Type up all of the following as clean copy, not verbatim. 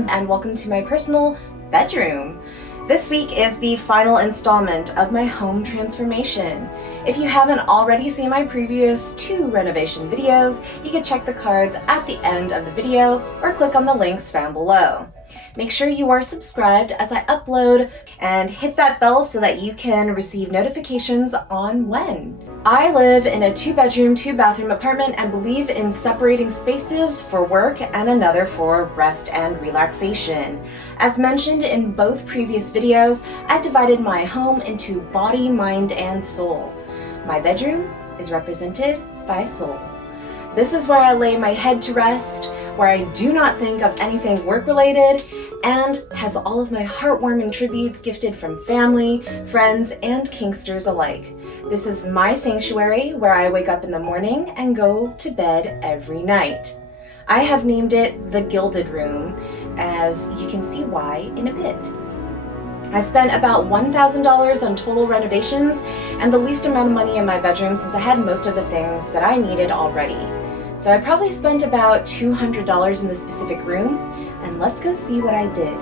Renovations, and welcome to my personal bedroom. This week is the final installment of my home transformation. If you haven't already seen my previous 2 renovation videos, you can check the cards at the end of the video or click on the links found below. Make sure you are subscribed as I upload and hit that bell so that you can receive notifications on when. I live in a 2-bedroom, 2-bathroom apartment and believe in separating spaces for work and another for rest and relaxation. As mentioned in both previous videos, I divided my home into body, mind, and soul. My bedroom is represented by soul. This is where I lay my head to rest, where I do not think of anything work-related, and has all of my heartwarming tributes gifted from family, friends, and kinksters alike. This is my sanctuary where I wake up in the morning and go to bed every night. I have named it the Gilded Room, as you can see why in a bit. I spent about $1,000 on total renovations and the least amount of money in my bedroom since I had most of the things that I needed already. So I probably spent about $200 in this specific room, and let's go see what I did.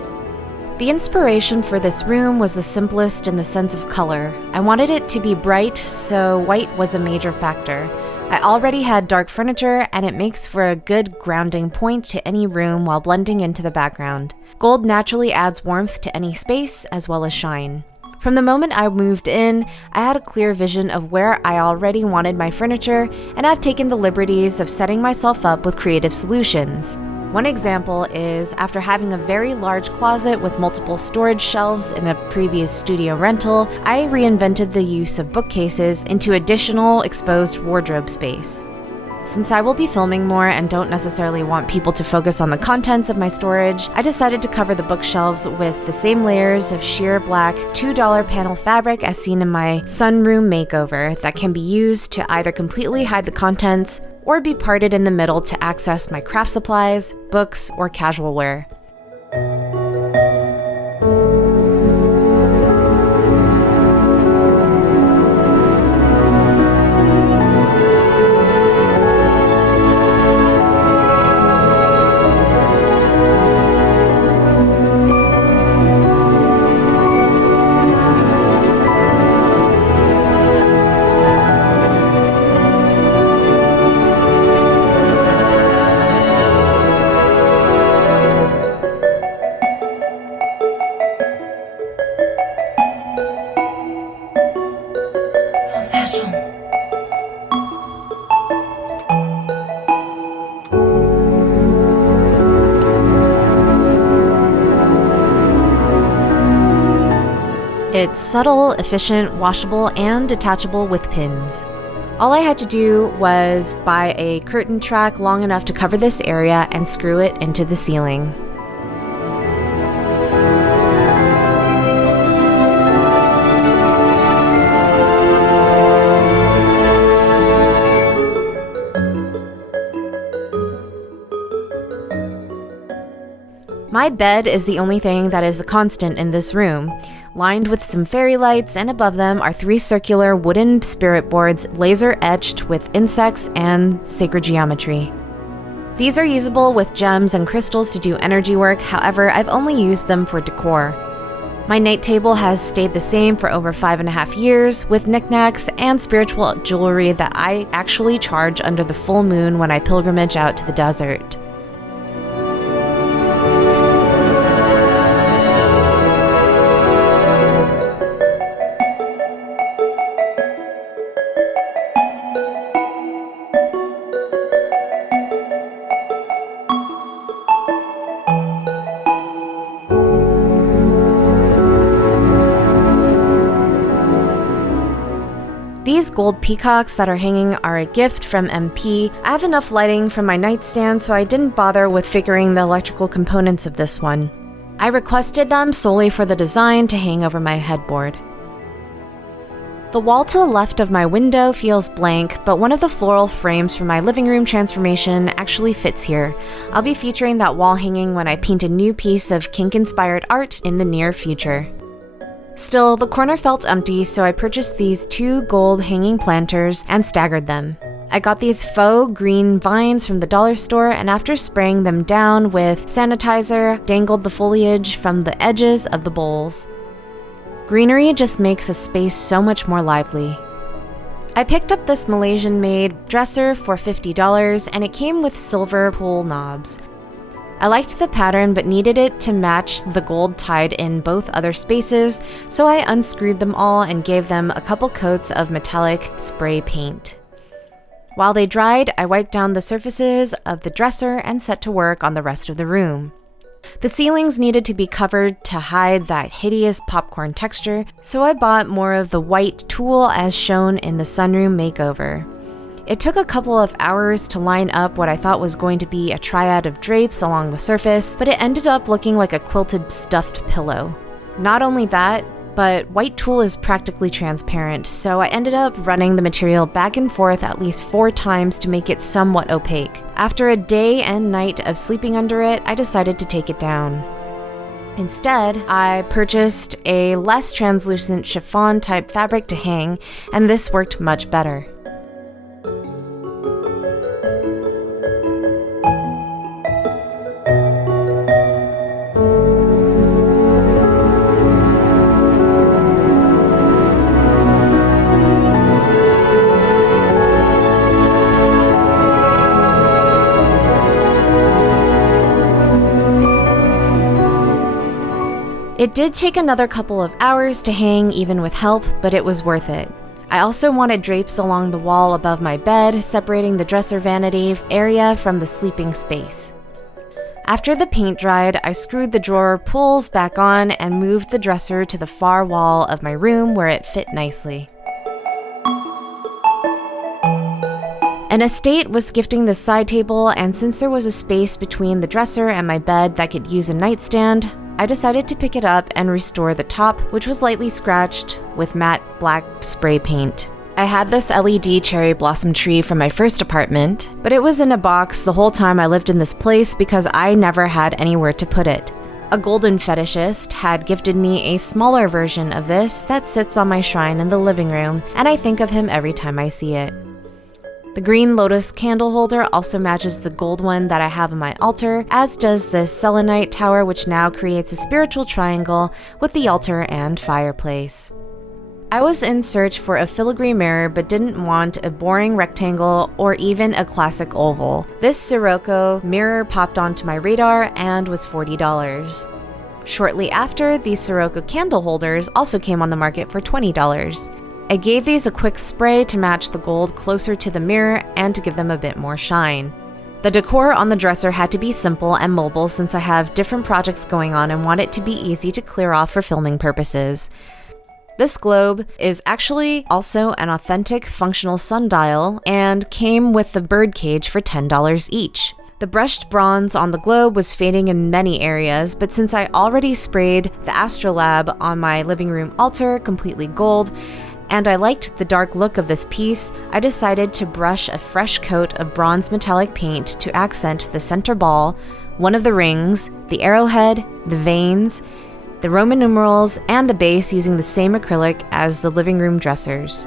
The inspiration for this room was the simplest in the sense of color. I wanted it to be bright, so white was a major factor. I already had dark furniture, and it makes for a good grounding point to any room while blending into the background. Gold naturally adds warmth to any space, as well as shine. From the moment I moved in, I had a clear vision of where I already wanted my furniture, and I've taken the liberties of setting myself up with creative solutions. One example is, after having a very large closet with multiple storage shelves in a previous studio rental, I reinvented the use of bookcases into additional exposed wardrobe space. Since I will be filming more and don't necessarily want people to focus on the contents of my storage, I decided to cover the bookshelves with the same layers of sheer black $2 panel fabric as seen in my sunroom makeover that can be used to either completely hide the contents or be parted in the middle to access my craft supplies, books, or casual wear. It's subtle, efficient, washable, and detachable with pins. All I had to do was buy a curtain track long enough to cover this area and screw it into the ceiling. My bed is the only thing that is a constant in this room, lined with some fairy lights, and above them are 3 circular wooden spirit boards laser etched with insects and sacred geometry. These are usable with gems and crystals to do energy work, however, I've only used them for decor. My night table has stayed the same for over 5.5 years, with knickknacks and spiritual jewelry that I actually charge under the full moon when I pilgrimage out to the desert. These gold peacocks that are hanging are a gift from MP. I have enough lighting from my nightstand, so I didn't bother with figuring the electrical components of this one. I requested them solely for the design to hang over my headboard. The wall to the left of my window feels blank, but one of the floral frames from my living room transformation actually fits here. I'll be featuring that wall hanging when I paint a new piece of kink-inspired art in the near future. Still, the corner felt empty, so I purchased these 2 gold hanging planters and staggered them. I got these faux green vines from the dollar store, and after spraying them down with sanitizer, dangled the foliage from the edges of the bowls. Greenery just makes a space so much more lively. I picked up this Malaysian-made dresser for $50, and it came with silver pull knobs. I liked the pattern but needed it to match the gold tied in both other spaces, so I unscrewed them all and gave them a couple coats of metallic spray paint. While they dried, I wiped down the surfaces of the dresser and set to work on the rest of the room. The ceilings needed to be covered to hide that hideous popcorn texture, so I bought more of the white tulle as shown in the sunroom makeover. It took a couple of hours to line up what I thought was going to be a triad of drapes along the surface, but it ended up looking like a quilted stuffed pillow. Not only that, but white tulle is practically transparent, so I ended up running the material back and forth at least 4 times to make it somewhat opaque. After a day and night of sleeping under it, I decided to take it down. Instead, I purchased a less translucent chiffon type fabric to hang, and this worked much better. It did take another couple of hours to hang even with help, but it was worth it. I also wanted drapes along the wall above my bed, separating the dresser vanity area from the sleeping space. After the paint dried, I screwed the drawer pulls back on and moved the dresser to the far wall of my room where it fit nicely. An estate was gifting this side table, and since there was a space between the dresser and my bed that could use a nightstand, I decided to pick it up and restore the top, which was lightly scratched with matte black spray paint. I had this LED cherry blossom tree from my first apartment, but it was in a box the whole time I lived in this place because I never had anywhere to put it. A golden fetishist had gifted me a smaller version of this that sits on my shrine in the living room, and I think of him every time I see it. The green lotus candle holder also matches the gold one that I have on my altar, as does this selenite tower, which now creates a spiritual triangle with the altar and fireplace. I was in search for a filigree mirror but didn't want a boring rectangle or even a classic oval. This Sirocco mirror popped onto my radar and was $40. Shortly after, these Sirocco candle holders also came on the market for $20. I gave these a quick spray to match the gold closer to the mirror and to give them a bit more shine. The decor on the dresser had to be simple and mobile since I have different projects going on and want it to be easy to clear off for filming purposes. This globe is actually also an authentic functional sundial and came with the bird cage for $10 each. The brushed bronze on the globe was fading in many areas, but since I already sprayed the Astrolabe on my living room altar completely gold, and I liked the dark look of this piece, I decided to brush a fresh coat of bronze metallic paint to accent the center ball, one of the rings, the arrowhead, the veins, the Roman numerals, and the base using the same acrylic as the living room dressers.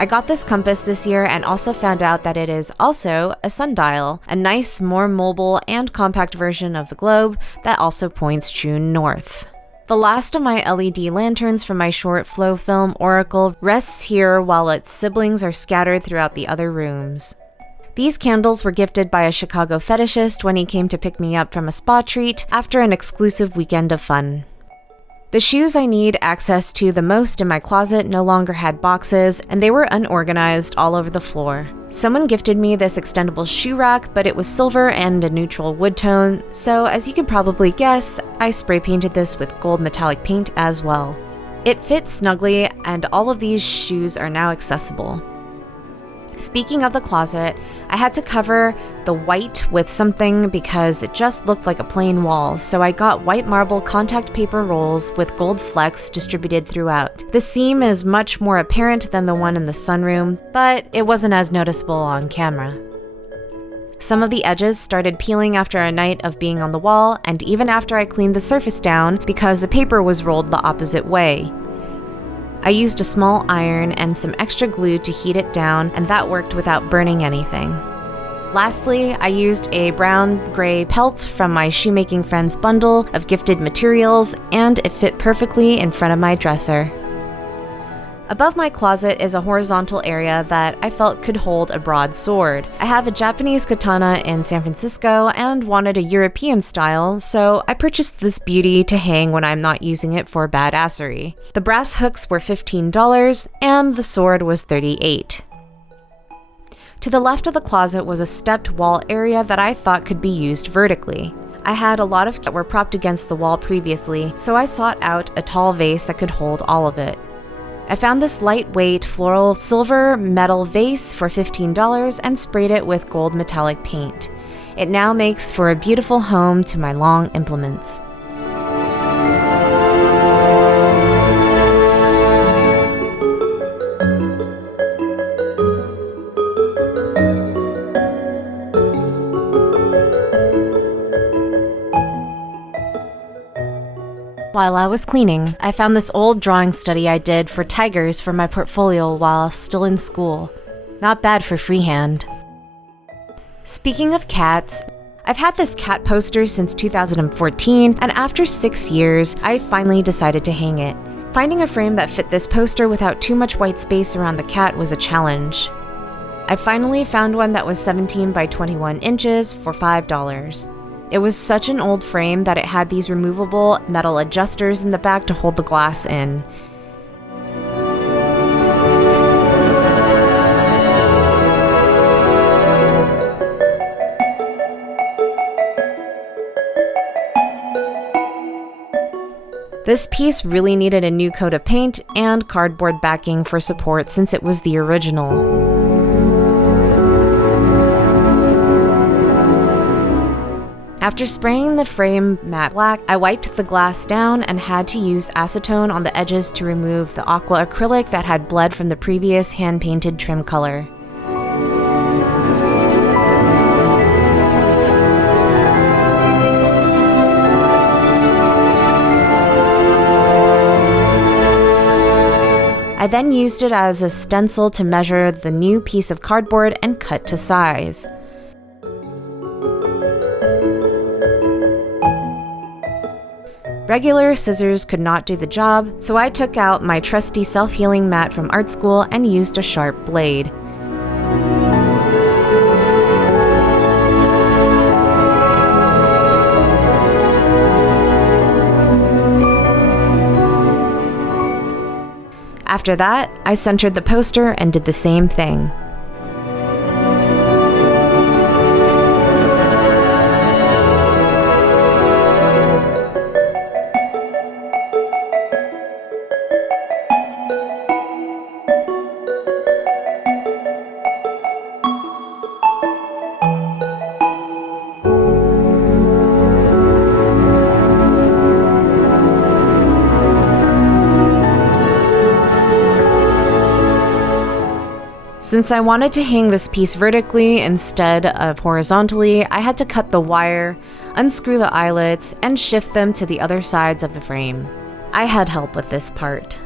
I got this compass this year and also found out that it is also a sundial, a nice, more mobile and compact version of the globe that also points true north. The last of my LED lanterns from my short flow film Oracle rests here while its siblings are scattered throughout the other rooms. These candles were gifted by a Chicago fetishist when he came to pick me up from a spa treat after an exclusive weekend of fun. The shoes I need access to the most in my closet no longer had boxes, and they were unorganized all over the floor. Someone gifted me this extendable shoe rack, but it was silver and a neutral wood tone, so as you could probably guess, I spray painted this with gold metallic paint as well. It fits snugly, and all of these shoes are now accessible. Speaking of the closet, I had to cover the white with something because it just looked like a plain wall, so I got white marble contact paper rolls with gold flecks distributed throughout. The seam is much more apparent than the one in the sunroom, but it wasn't as noticeable on camera. Some of the edges started peeling after a night of being on the wall, and even after I cleaned the surface down because the paper was rolled the opposite way. I used a small iron and some extra glue to heat it down, and that worked without burning anything. Lastly, I used a brown-gray pelt from my shoemaking friend's bundle of gifted materials, and it fit perfectly in front of my dresser. Above my closet is a horizontal area that I felt could hold a broadsword. I have a Japanese katana in San Francisco and wanted a European style, so I purchased this beauty to hang when I'm not using it for badassery. The brass hooks were $15 and the sword was $38. To the left of the closet was a stepped wall area that I thought could be used vertically. I had a lot of that were propped against the wall previously, so I sought out a tall vase that could hold all of it. I found this lightweight floral silver metal vase for $15 and sprayed it with gold metallic paint. It now makes for a beautiful home to my long implements. While I was cleaning, I found this old drawing study I did for tigers for my portfolio while still in school. Not bad for freehand. Speaking of cats, I've had this cat poster since 2014, and after 6 years, I finally decided to hang it. Finding a frame that fit this poster without too much white space around the cat was a challenge. I finally found one that was 17 by 21 inches for $5. It was such an old frame that it had these removable metal adjusters in the back to hold the glass in. This piece really needed a new coat of paint and cardboard backing for support since it was the original. After spraying the frame matte black, I wiped the glass down and had to use acetone on the edges to remove the aqua acrylic that had bled from the previous hand-painted trim color. I then used it as a stencil to measure the new piece of cardboard and cut to size. Regular scissors could not do the job, so I took out my trusty self-healing mat from art school and used a sharp blade. After that, I centered the poster and did the same thing. Since I wanted to hang this piece vertically instead of horizontally, I had to cut the wire, unscrew the eyelets, and shift them to the other sides of the frame. I had help with this part.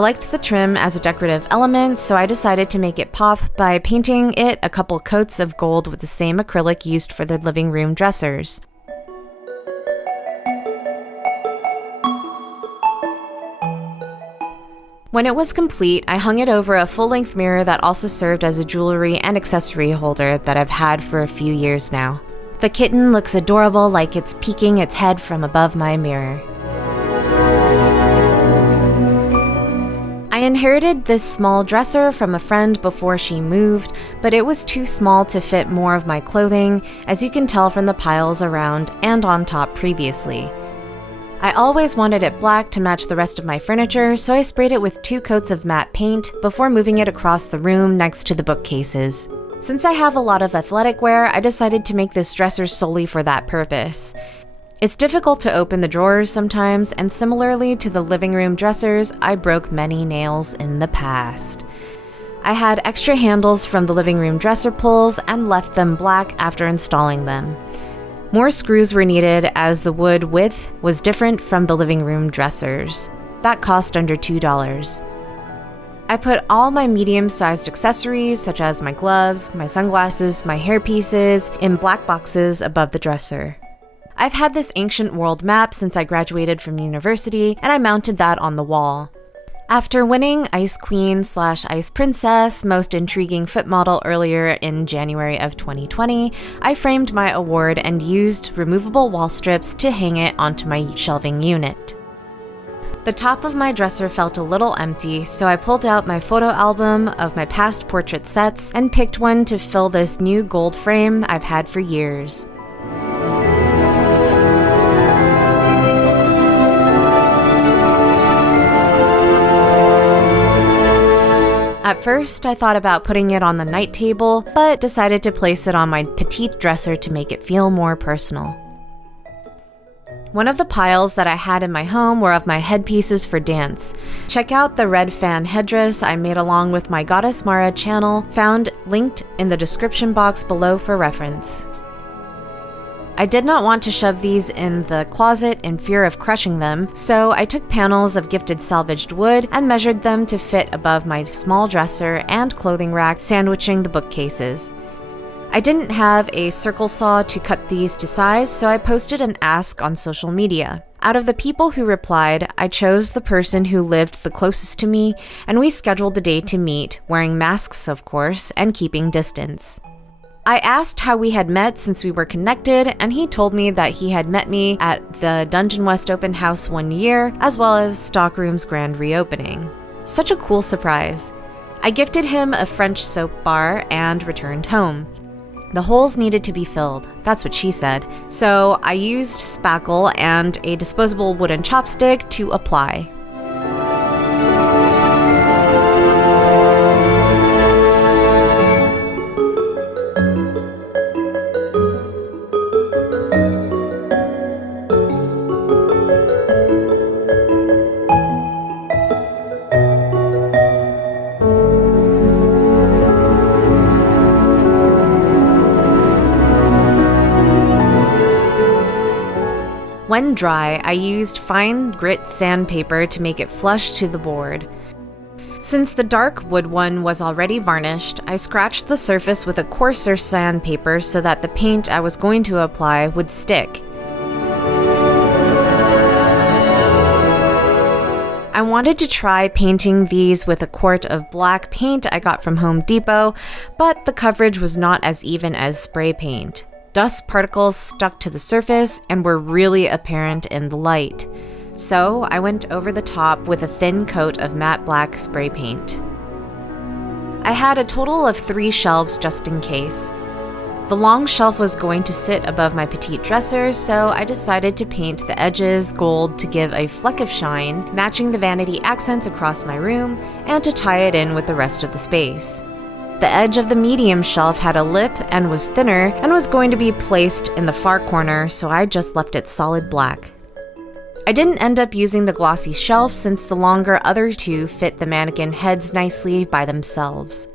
liked the trim as a decorative element, so I decided to make it pop by painting it a couple coats of gold with the same acrylic used for the living room dressers. When it was complete, I hung it over a full-length mirror that also served as a jewelry and accessory holder that I've had for a few years now. The kitten looks adorable, like it's peeking its head from above my mirror. I inherited this small dresser from a friend before she moved, but it was too small to fit more of my clothing, as you can tell from the piles around and on top previously. I always wanted it black to match the rest of my furniture, so I sprayed it with 2 coats of matte paint before moving it across the room next to the bookcases. Since I have a lot of athletic wear, I decided to make this dresser solely for that purpose. It's difficult to open the drawers sometimes, and similarly to the living room dressers, I broke many nails in the past. I had extra handles from the living room dresser pulls and left them black after installing them. More screws were needed as the wood width was different from the living room dressers. That cost under $2. I put all my medium-sized accessories, such as my gloves, my sunglasses, my hairpieces, in black boxes above the dresser. I've had this ancient world map since I graduated from university, and I mounted that on the wall. After winning Ice Queen/Ice Princess Most Intriguing Foot Model earlier in January of 2020, I framed my award and used removable wall strips to hang it onto my shelving unit. The top of my dresser felt a little empty, so I pulled out my photo album of my past portrait sets and picked one to fill this new gold frame I've had for years. At first, I thought about putting it on the night table, but decided to place it on my petite dresser to make it feel more personal. One of the piles that I had in my home were of my headpieces for dance. Check out the red fan headdress I made along with my Goddess Mara channel, found linked in the description box below for reference. I did not want to shove these in the closet in fear of crushing them, so I took panels of gifted salvaged wood and measured them to fit above my small dresser and clothing rack, sandwiching the bookcases. I didn't have a circle saw to cut these to size, so I posted an ask on social media. Out of the people who replied, I chose the person who lived the closest to me, and we scheduled the day to meet, wearing masks of course, and keeping distance. I asked how we had met since we were connected, and he told me that he had met me at the Dungeon West open house one year, as well as Stockroom's grand reopening. Such a cool surprise. I gifted him a French soap bar and returned home. The holes needed to be filled, that's what she said, so I used spackle and a disposable wooden chopstick to apply. When dry, I used fine grit sandpaper to make it flush to the board. Since the dark wood one was already varnished, I scratched the surface with a coarser sandpaper so that the paint I was going to apply would stick. I wanted to try painting these with a quart of black paint I got from Home Depot, but the coverage was not as even as spray paint. Dust particles stuck to the surface and were really apparent in the light. So I went over the top with a thin coat of matte black spray paint. I had a total of 3 shelves just in case. The long shelf was going to sit above my petite dresser, so I decided to paint the edges gold to give a fleck of shine, matching the vanity accents across my room, and to tie it in with the rest of the space. The edge of the medium shelf had a lip and was thinner and was going to be placed in the far corner, so I just left it solid black. I didn't end up using the glossy shelf since the longer other 2 fit the mannequin heads nicely by themselves.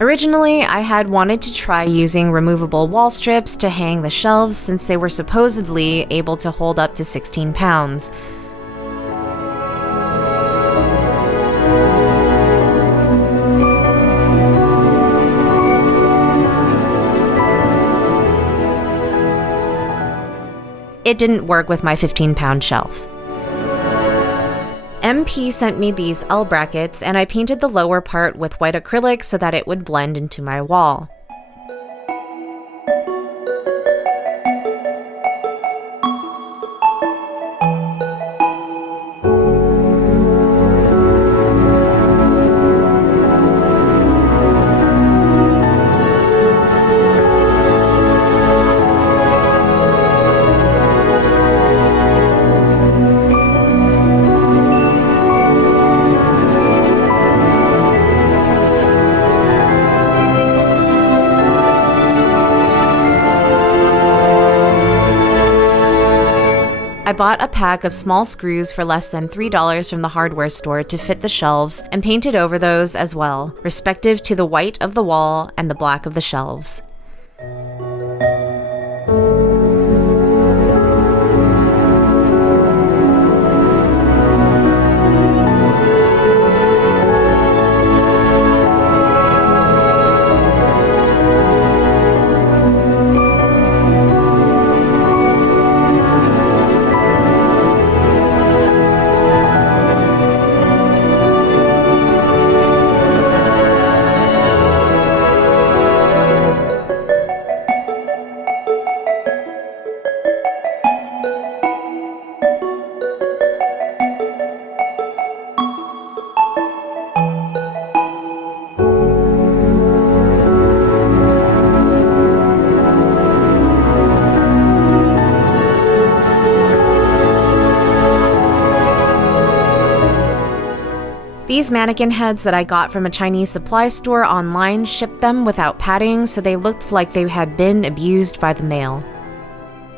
Originally, I had wanted to try using removable wall strips to hang the shelves since they were supposedly able to hold up to 16 pounds. It didn't work with my 15-pound shelf. MP sent me these L brackets, and I painted the lower part with white acrylic so that it would blend into my wall. I bought a pack of small screws for less than $3 from the hardware store to fit the shelves and painted over those as well, respective to the white of the wall and the black of the shelves. These mannequin heads that I got from a Chinese supply store online shipped them without padding, so they looked like they had been abused by the mail.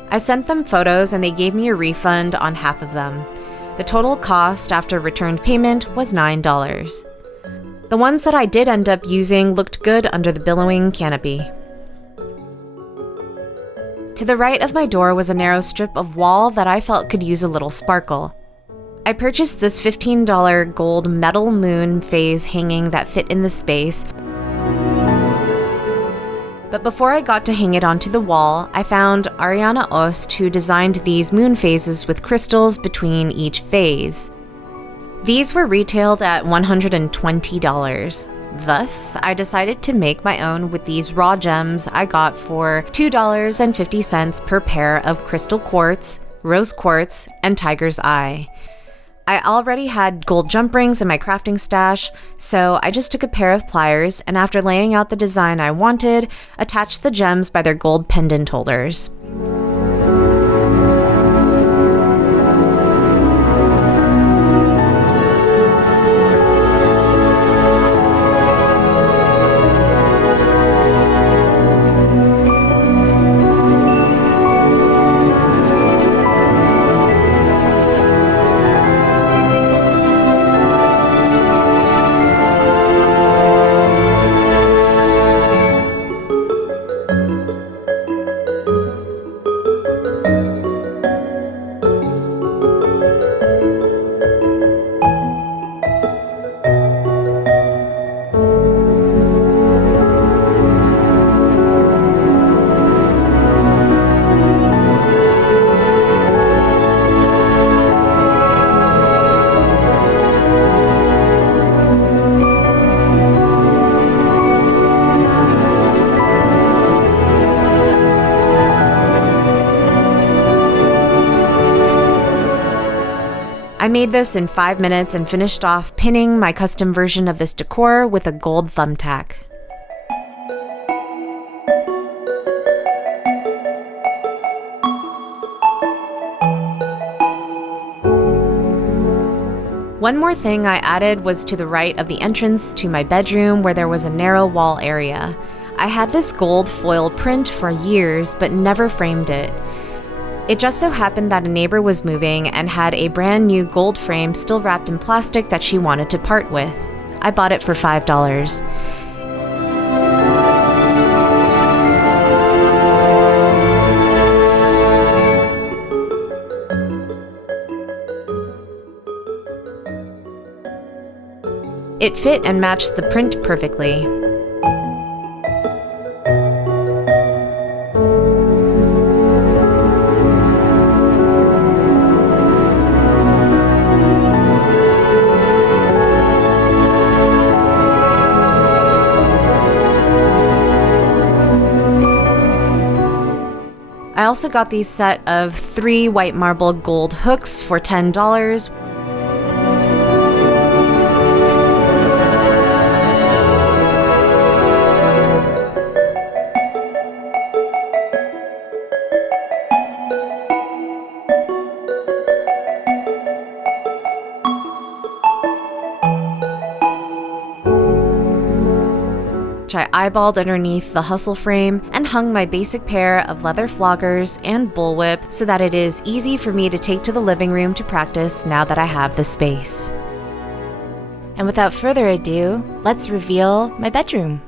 I sent them photos and they gave me a refund on half of them. The total cost after returned payment was $9. The ones that I did end up using looked good under the billowing canopy. To the right of my door was a narrow strip of wall that I felt could use a little sparkle. I purchased this $15 gold metal moon phase hanging that fit in the space. But before I got to hang it onto the wall, I found Ariana Ost, who designed these moon phases with crystals between each phase. These were retailed at $120. Thus, I decided to make my own with these raw gems I got for $2.50 per pair of crystal quartz, rose quartz, and tiger's eye. I already had gold jump rings in my crafting stash, so I just took a pair of pliers and after laying out the design I wanted, attached the gems by their gold pendant holders. I made this in 5 minutes and finished off pinning my custom version of this decor with a gold thumbtack. One more thing I added was to the right of the entrance to my bedroom where there was a narrow wall area. I had this gold foil print for years but never framed it. It just so happened that a neighbor was moving and had a brand new gold frame still wrapped in plastic that she wanted to part with. I bought it for $5. It fit and matched the print perfectly. I also got these set of 3 white marble gold hooks for $10. I eyeballed underneath the hustle frame and hung my basic pair of leather floggers and bullwhip so that it is easy for me to take to the living room to practice now that I have the space. And without further ado, let's reveal my bedroom.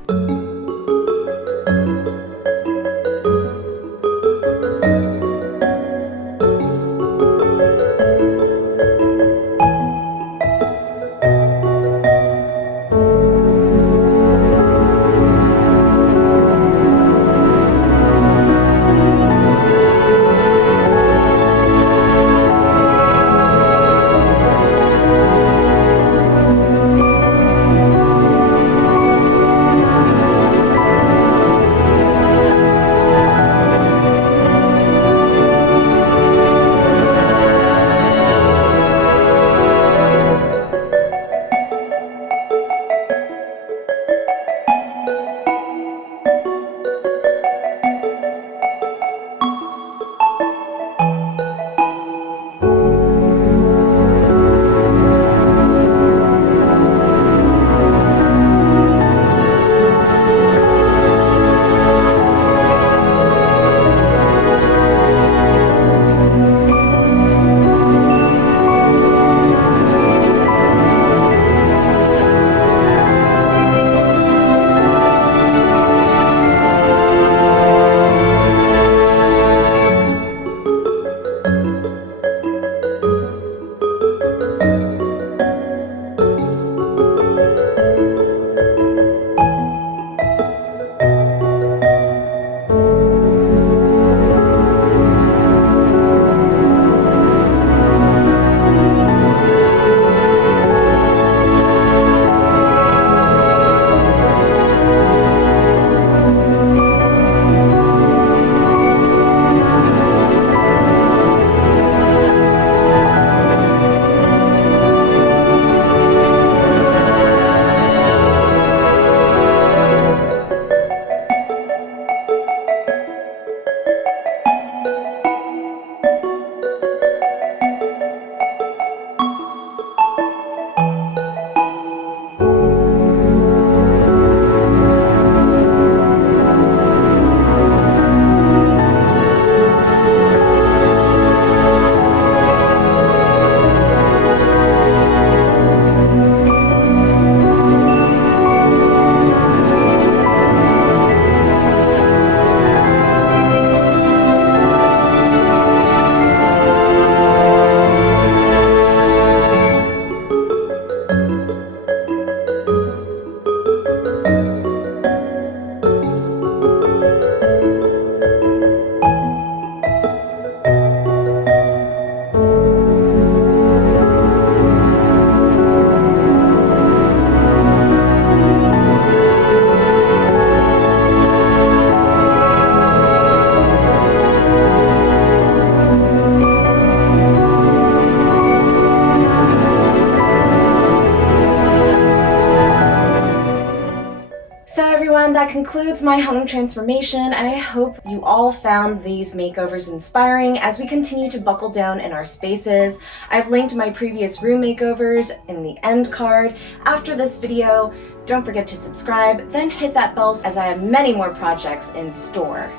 That concludes my home transformation, and I hope you all found these makeovers inspiring as we continue to buckle down in our spaces. I've linked my previous room makeovers in the end card after this video. Don't forget to subscribe, then hit that bell as I have many more projects in store.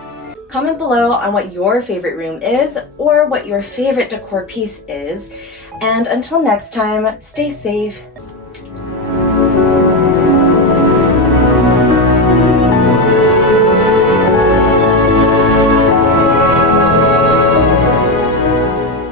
Comment below on what your favorite room is or what your favorite decor piece is. And until next time, stay safe.